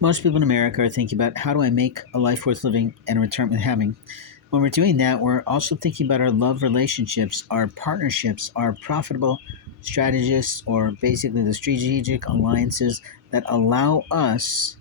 Most people in America are thinking about how do I make a life worth living and return with having. When we're doing that, we're also thinking about our love relationships, our partnerships, our profitable strategists, or basically the strategic alliances that allow us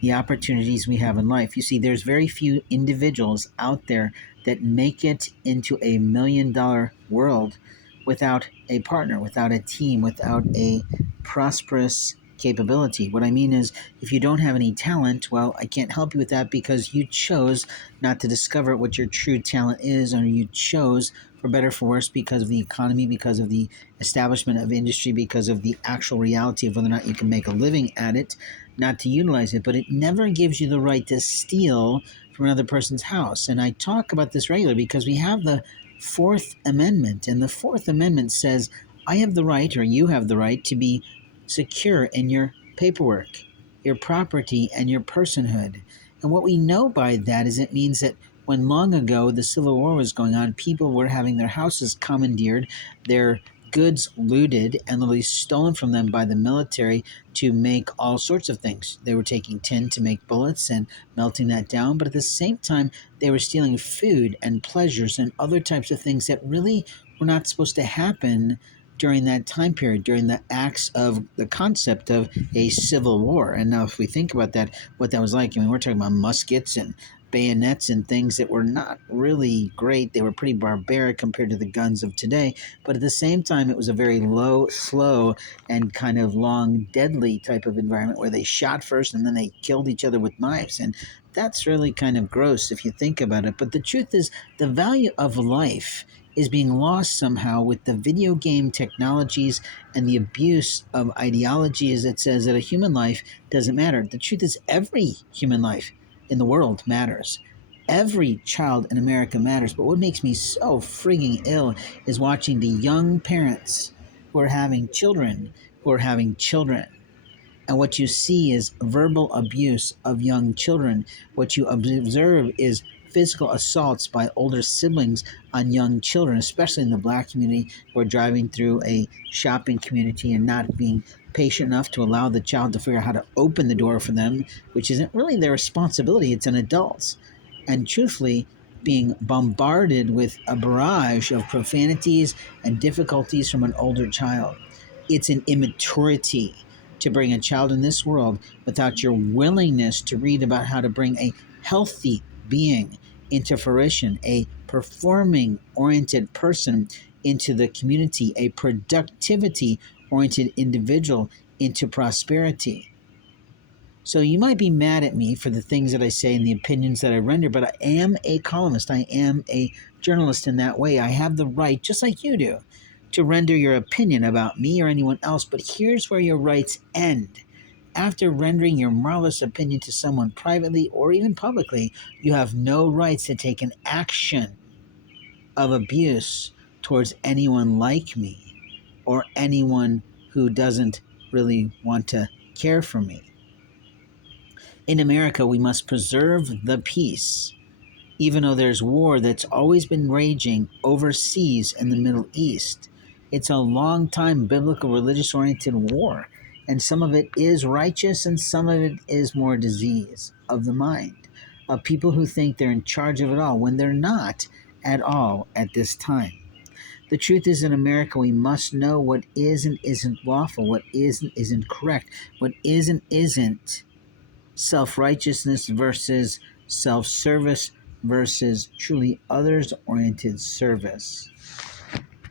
the opportunities we have in life. You see, there's very few individuals out there that make it into $1 million world without a partner, without a team, without a prosperous capability. What I mean is, if you don't have any talent, well, I can't help you with that because you chose not to discover what your true talent is, or you chose, for better or for worse, because of the economy, because of the establishment of industry, because of the actual reality of whether or not you can make a living at it, not to utilize it. But it never gives you the right to steal from another person's house. And I talk about this regularly because we have the Fourth Amendment, and the Fourth Amendment says, I have the right, or you have the right, to be secure in your paperwork, your property, and your personhood. And what we know by that is it means that when long ago the Civil War was going on, people were having their houses commandeered, their goods looted, and literally stolen from them by the military to make all sorts of things. They were taking tin to make bullets and melting that down, but at the same time, they were stealing food and pleasures and other types of things that really were not supposed to happen during that time period, during the acts of the concept of a civil war. And now, if we think about that, what that was like, I mean, we're talking about muskets and bayonets and things that were not really great. They were pretty barbaric compared to the guns of today. But at the same time, it was a very low, slow, and kind of long, deadly type of environment where they shot first and then they killed each other with knives. And that's really kind of gross if you think about it. But the truth is, the value of life is being lost somehow with the video game technologies and the abuse of ideologies that says that a human life doesn't matter. The truth is, every human life in the world matters. Every child in America matters. But what makes me so frigging ill is watching the young parents who are having children who are having children. And what you see is verbal abuse of young children. What you observe is physical assaults by older siblings on young children, especially in the black community, who are driving through a shopping community and not being patient enough to allow the child to figure out how to open the door for them, which isn't really their responsibility, it's an adult's. And truthfully, being bombarded with a barrage of profanities and difficulties from an older child. It's an immaturity to bring a child in this world without your willingness to read about how to bring a healthy being into fruition, a performing oriented person into the community, a productivity oriented individual into prosperity. So you might be mad at me for the things that I say and the opinions that I render, but I am a columnist. I am a journalist in that way. I have the right, just like you do, to render your opinion about me or anyone else. But here's where your rights end. After rendering your marvelous opinion to someone privately or even publicly, you have no rights to take an action of abuse towards anyone like me or anyone who doesn't really want to care for me. In America, we must preserve the peace, even though there's war that's always been raging overseas in the Middle East. It's a long time biblical religious oriented war, and some of it is righteous and some of it is more disease of the mind, of people who think they're in charge of it all when they're not at all at this time. The truth is, in America, we must know what is and isn't lawful, what is and isn't correct, what is and isn't self righteousness versus self service versus truly others oriented service.